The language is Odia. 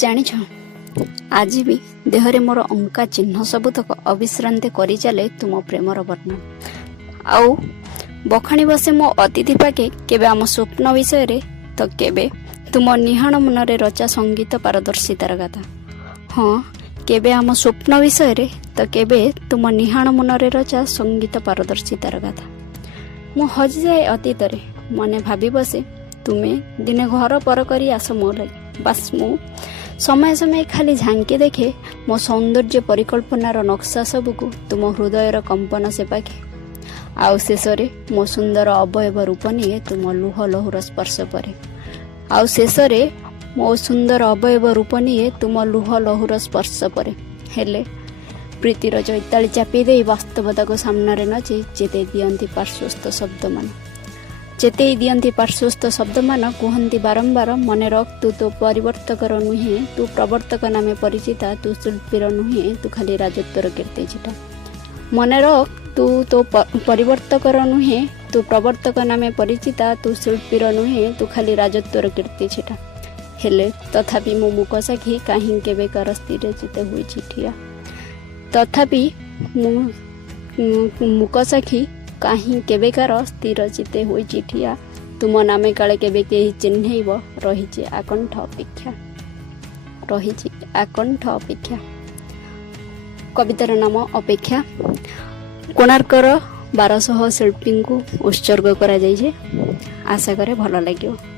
ଜାଣିଛ ଆଜି ବି ଦେହରେ ମୋର ଅଙ୍କା ଚିହ୍ନ ସବୁତକ ଅବିଶ୍ରାନ୍ତି କରି ଚାଲେ ତୁମ ପ୍ରେମର ବର୍ଣ୍ଣନା। ଆଉ ବଖାଣି ବସେ ମୋ ଅତିଥି ପାଖେ କେବେ ଆମ ସ୍ୱପ୍ନ ବିଷୟରେ ତ କେବେ ତୁମ ନିହାଣ ମନରେ ରଚା ସଙ୍ଗୀତ ପାରଦର୍ଶିତାର ଗାଥା। ହଁ, କେବେ ଆମ ସ୍ୱପ୍ନ ବିଷୟରେ ତ କେବେ ତୁମ ନିହାଣ ମନରେ ରଚା ସଙ୍ଗୀତ ପାରଦର୍ଶିତାର ଗାଥା। ମୁଁ ହଜିଯାଏ ଅତୀତରେ, ମନେ ଭାବି ବସେ ତୁମେ ଦିନେ ଘର ପର କରି ଆସ ମୋ ଲାଗି। ବାସ୍ ମୁଁ ସମୟ ସମୟ ଖାଲି ଝାଙ୍କି ଦେଖେ ମୋ ସୌନ୍ଦର୍ଯ୍ୟ ପରିକଳ୍ପନାର ନକ୍ସା ସବୁକୁ ତୁମ ହୃଦୟର କମ୍ପନ ସେ ପାଖେ। ଆଉ ଶେଷରେ ମୋ ସୁନ୍ଦର ଅବୟବ ରୂପ ନିଏ ତୁମ ଲୁହ ଲହୁର ସ୍ପର୍ଶ ପରେ। ଆଉ ଶେଷରେ ମୋ ସୁନ୍ଦର ଅବୟବ ରୂପ ନିଏ ତୁମ ଲୁହ ଲହୁର ସ୍ପର୍ଶ ପରେ। ହେଲେ ପ୍ରୀତିର ଚୈତାଳି ଚାପି ଦେଇ ବାସ୍ତବତାକୁ ସାମ୍ନାରେ ନଚି ଚେତେଇ ଦିଅନ୍ତି ପାର୍ଶ୍ୱସ୍ଥ ଶବ୍ଦମାନ କୁହନ୍ତି ବାରମ୍ବାର, ମନେ ରଖ ତୁ ତୋ ପରିବର୍ତ୍ତକର ନୁହେଁ, ତୁ ପ୍ରବର୍ତ୍ତକ ନାମେ ପରିଚିତା, ତୁ ଶିଳ୍ପୀର ନୁହେଁ, ତୁ ଖାଲି ରାଜତ୍ୱର କୀର୍ତ୍ତି ଛିଟା। ମନେ ରଖ ତୁ ତୋ ପରିବର୍ତ୍ତକର ନୁହେଁ, ତୁ ପ୍ରବର୍ତ୍ତକ ନାମେ ପରିଚିତା, ତୁ ଶିଳ୍ପୀର ନୁହେଁ, ତୁ ଖାଲି ରାଜତ୍ୱର କୀର୍ତ୍ତି ଛିଟା। ହେଲେ ତଥାପି ମୋ ମୁକ ସାକ୍ଷୀ କାହିଁ କେବେକାର ସ୍ଥିର ଚିତେ ହୋଇଛି ଠିଆ। ତଥାପି ମୁଁ ମୁକ ସାକ୍ଷୀ କାହିଁ କେବେକାର ସ୍ଥିର ଚିତେ ହୋଇଛି ଠିଆ। ତୁମ ନାମେ କାଳେ କେବେ କେହି ଚିହ୍ନେଇବ, ରହିଛି ଆକଣ୍ଠ ଅପେକ୍ଷା। କବିତାର ନାମ ଅପେକ୍ଷା। କୋଣାର୍କର 1200 ଶିଳ୍ପୀଙ୍କୁ ଉତ୍ସର୍ଗ କରାଯାଇଛି। ଆଶା କରେ ଭଲ ଲାଗିବ।